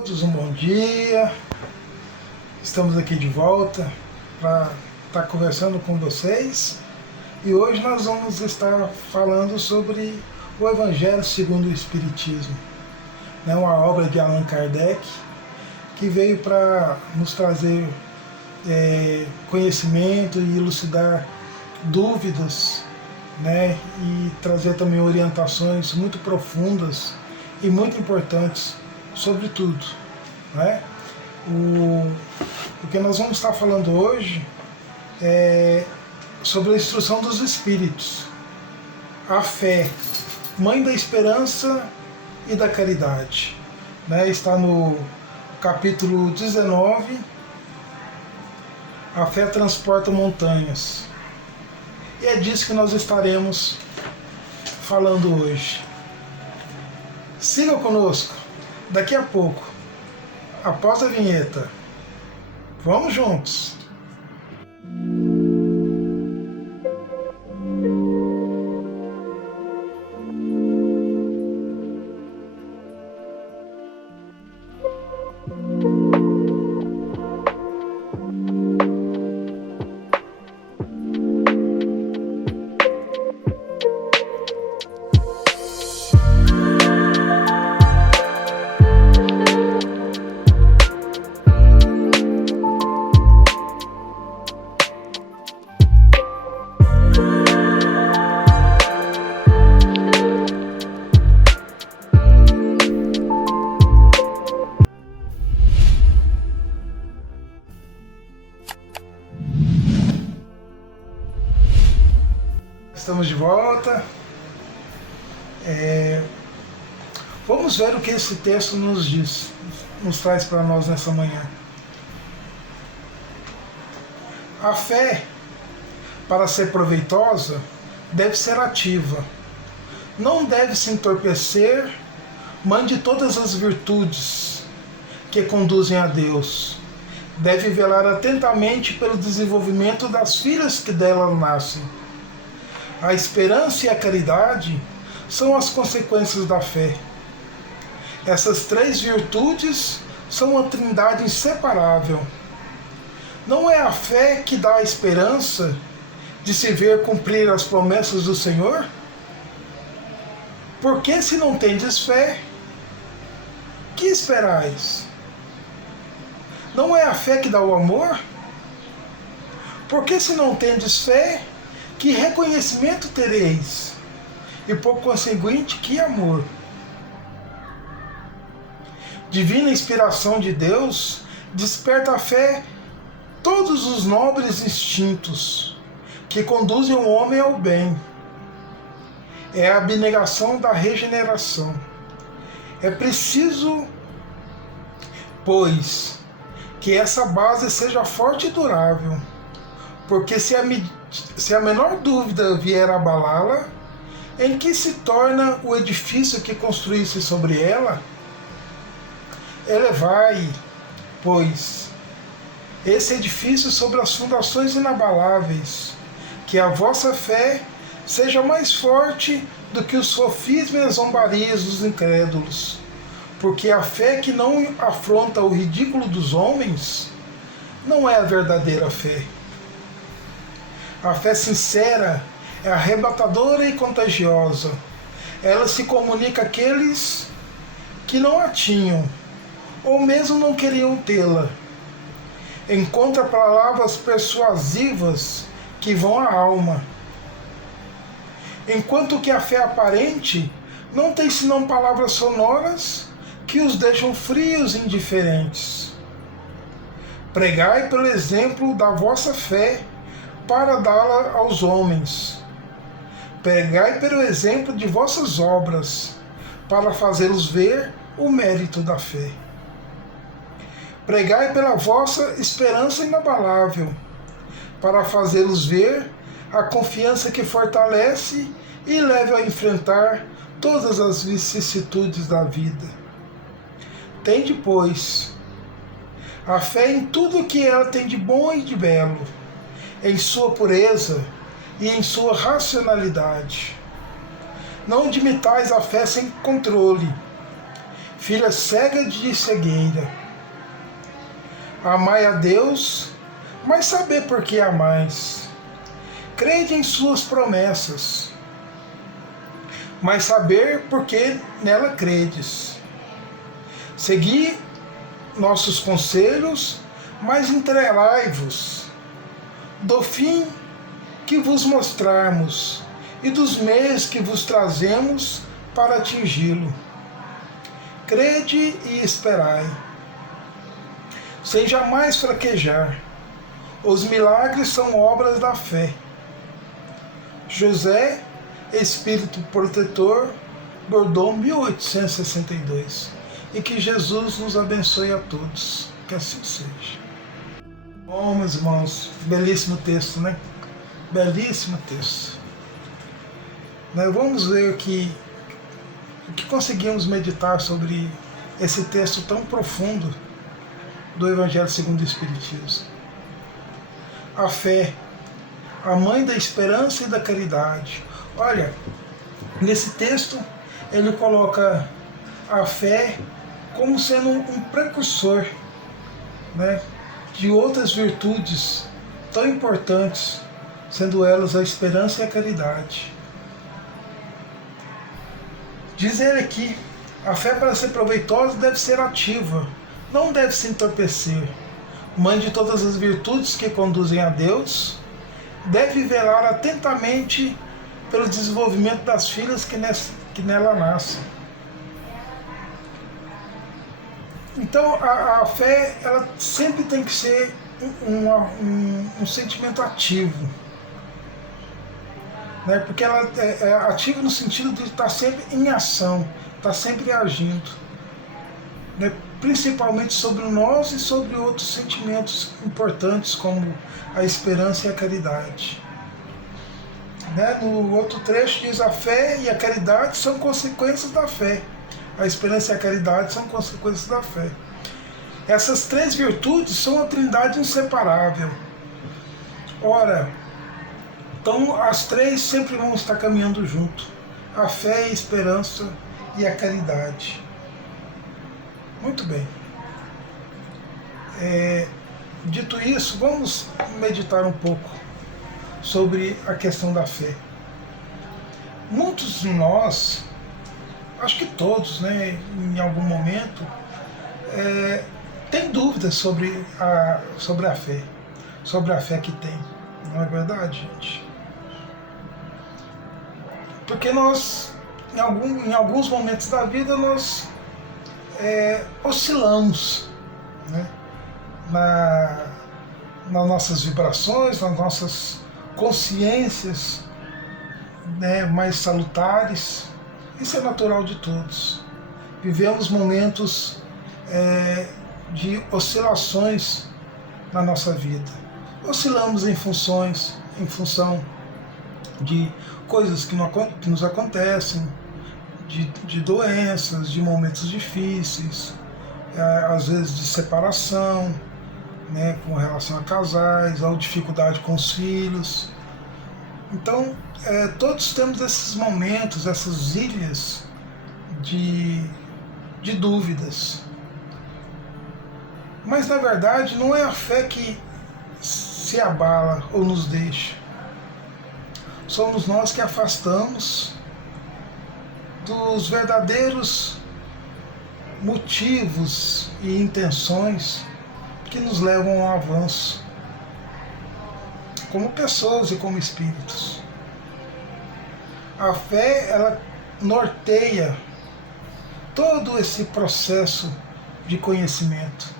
Todos um bom dia, estamos aqui de volta para estar conversando com vocês e hoje nós vamos estar falando sobre o Evangelho segundo o Espiritismo, uma obra de Allan Kardec que veio para nos trazer conhecimento e elucidar dúvidas, e trazer também orientações muito profundas e muito importantes sobre tudo. O que nós vamos estar falando hoje é sobre a instrução dos Espíritos, a fé, mãe da esperança e da caridade. Está no capítulo 19, a fé transporta montanhas. E é disso que nós estaremos falando hoje. Siga conosco, daqui a pouco, após a vinheta. Vamos juntos! Estamos de volta. Vamos ver o que esse texto nos diz, nos traz para nós nessa manhã. A fé, para ser proveitosa, deve ser ativa. Não deve se entorpecer, mãe de todas as virtudes que conduzem a Deus. Deve velar atentamente pelo desenvolvimento das filhas que dela nascem. A esperança e a caridade são as consequências da fé. Essas três virtudes são uma trindade inseparável. Não é a fé que dá a esperança de se ver cumprir as promessas do Senhor? Porque se não tendes fé, que esperais? Não é a fé que dá o amor? Porque se não tendes fé, que reconhecimento tereis? E por conseguinte, que amor? Divina inspiração de Deus desperta a fé todos os nobres instintos que conduzem o homem ao bem. É a abnegação da regeneração. É preciso, pois, que essa base seja forte e durável, porque se a menor dúvida vier a abalá-la, em que se torna o edifício que construísse sobre ela? Elevai, pois, esse edifício sobre as fundações inabaláveis, que a vossa fé seja mais forte do que os sofismas e as zombarias dos incrédulos, porque a fé que não afronta o ridículo dos homens não é a verdadeira fé. A fé sincera é arrebatadora e contagiosa. Ela se comunica àqueles que não a tinham, ou mesmo não queriam tê-la. Encontra palavras persuasivas que vão à alma. Enquanto que a fé aparente não tem senão palavras sonoras que os deixam frios e indiferentes. Pregai pelo exemplo da vossa fé, para dá-la aos homens. Pregai pelo exemplo de vossas obras, para fazê-los ver o mérito da fé. Pregai pela vossa esperança inabalável, para fazê-los ver a confiança que fortalece e leva a enfrentar todas as vicissitudes da vida. Tende, pois, a fé em tudo que ela tem de bom e de belo, em sua pureza e em sua racionalidade. Não admitais a fé sem controle. filha cega de cegueira. Amai a Deus, mas saber por que amais. Crede em suas promessas, mas saber por que nela credes. Segui nossos conselhos, mas entregai-vos do fim que vos mostrarmos e dos meios que vos trazemos para atingi-lo. Crede e esperai, sem jamais fraquejar. Os milagres são obras da fé. José, Espírito Protetor, Bordeaux, 1862. E que Jesus nos abençoe a todos. Que assim seja. Bom, meus irmãos, belíssimo texto, né? Belíssimo texto. Vamos ver aqui o que conseguimos meditar sobre esse texto tão profundo do Evangelho segundo o Espiritismo. A fé, a mãe da esperança e da caridade. Olha, nesse texto ele coloca a fé como sendo um precursor, né, de outras virtudes tão importantes, sendo elas a esperança e a caridade. Diz ele aqui, a fé para ser proveitosa deve ser ativa, não deve se entorpecer. Mãe de todas as virtudes que conduzem a Deus, deve velar atentamente pelo desenvolvimento das filhas que nela nascem. Então a fé ela sempre tem que ser um sentimento ativo, né? Porque ela é ativa no sentido de estar sempre em ação, estar sempre agindo, né? Principalmente sobre nós e sobre outros sentimentos importantes como a esperança e a caridade. Né? No outro trecho diz: a fé e a caridade são consequências da fé. A esperança e a caridade são consequências da fé. Essas três virtudes são uma trindade inseparável. Ora, então as três sempre vão estar caminhando junto. A fé, a esperança e a caridade. Muito bem. Dito isso, vamos meditar um pouco sobre a questão da fé. Muitos de nós, acho que todos, né, em algum momento, tem dúvidas sobre a fé, sobre a fé que tem. Não é verdade, gente? Porque nós, em alguns momentos da vida, nós oscilamos, né, nas nossas vibrações, nas nossas consciências, né, mais salutares. Isso é natural de todos. Vivemos momentos de oscilações na nossa vida. Oscilamos em função de coisas que nos acontecem, de doenças, de momentos difíceis, às vezes de separação, né, com relação a casais, ou dificuldade com os filhos. Então, todos temos esses momentos, essas ilhas de dúvidas. Mas, na verdade, não é a fé que se abala ou nos deixa. Somos nós que afastamos dos verdadeiros motivos e intenções que nos levam ao avanço, como pessoas e como espíritos. A fé, ela norteia todo esse processo de conhecimento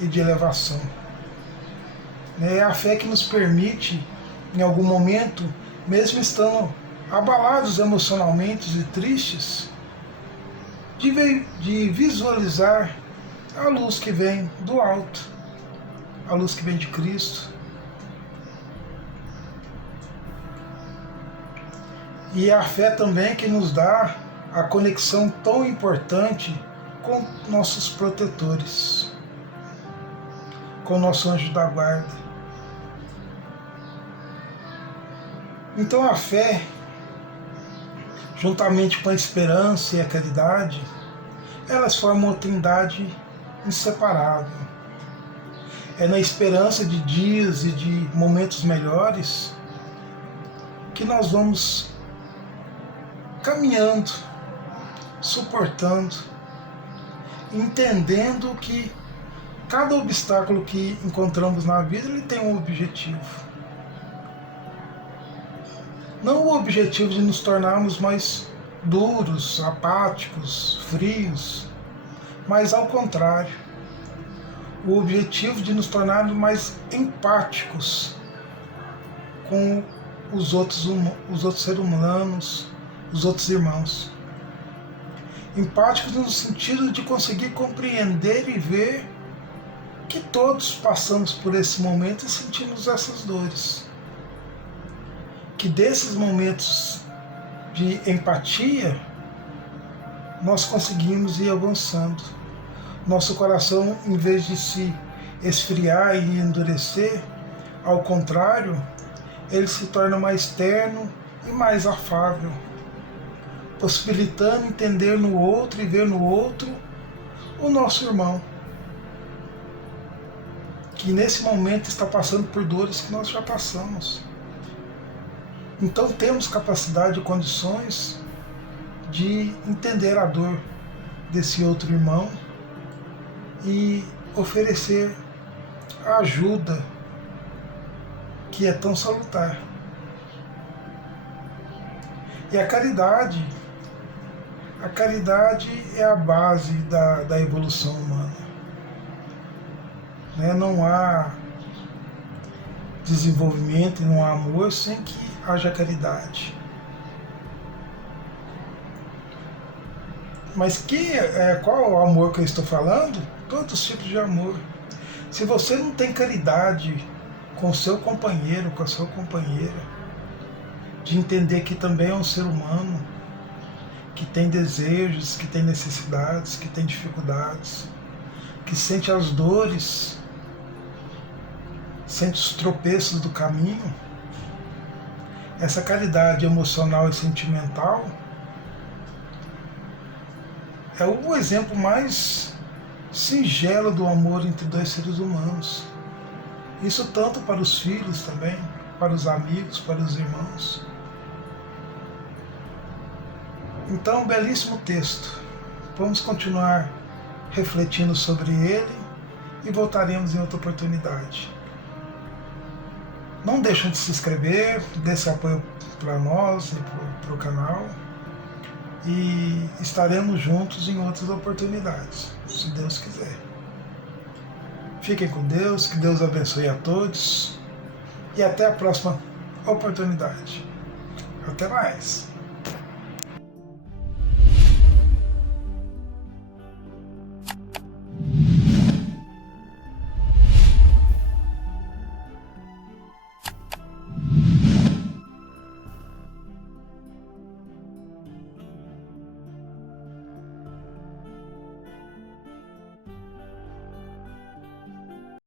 e de elevação. É a fé que nos permite, em algum momento, mesmo estando abalados emocionalmente e tristes, de visualizar a luz que vem do alto, a luz que vem de Cristo. E é a fé também que nos dá a conexão tão importante com nossos protetores, com o nosso anjo da guarda. Então a fé, juntamente com a esperança e a caridade, elas formam uma trindade inseparável. É na esperança de dias e de momentos melhores que nós vamos caminhando, suportando, entendendo que cada obstáculo que encontramos na vida ele tem um objetivo. Não o objetivo de nos tornarmos mais duros, apáticos, frios, mas ao contrário, o objetivo de nos tornarmos mais empáticos com os outros seres humanos, os outros irmãos. Empáticos no sentido de conseguir compreender e ver que todos passamos por esse momento e sentimos essas dores. Que desses momentos de empatia nós conseguimos ir avançando. Nosso coração, em vez de se esfriar e endurecer, ao contrário, ele se torna mais terno e mais afável, possibilitando entender no outro e ver no outro o nosso irmão, que nesse momento está passando por dores que nós já passamos. Então temos capacidade e condições de entender a dor desse outro irmão e oferecer a ajuda que é tão salutar. E a caridade é a base da evolução humana. Não há desenvolvimento e não há amor sem que haja caridade. Mas qual é o amor que eu estou falando? Todos os tipos de amor. Se você não tem caridade com o seu companheiro, com a sua companheira, de entender que também é um ser humano, que tem desejos, que tem necessidades, que tem dificuldades, que sente as dores, sente os tropeços do caminho, essa caridade emocional e sentimental é o exemplo mais singelo do amor entre dois seres humanos. Isso tanto para os filhos também, para os amigos, para os irmãos. Então, um belíssimo texto. Vamos continuar refletindo sobre ele e voltaremos em outra oportunidade. Não deixem de se inscrever, dê esse apoio para nós e para o canal. E estaremos juntos em outras oportunidades, se Deus quiser. Fiquem com Deus, que Deus abençoe a todos e até a próxima oportunidade. Até mais!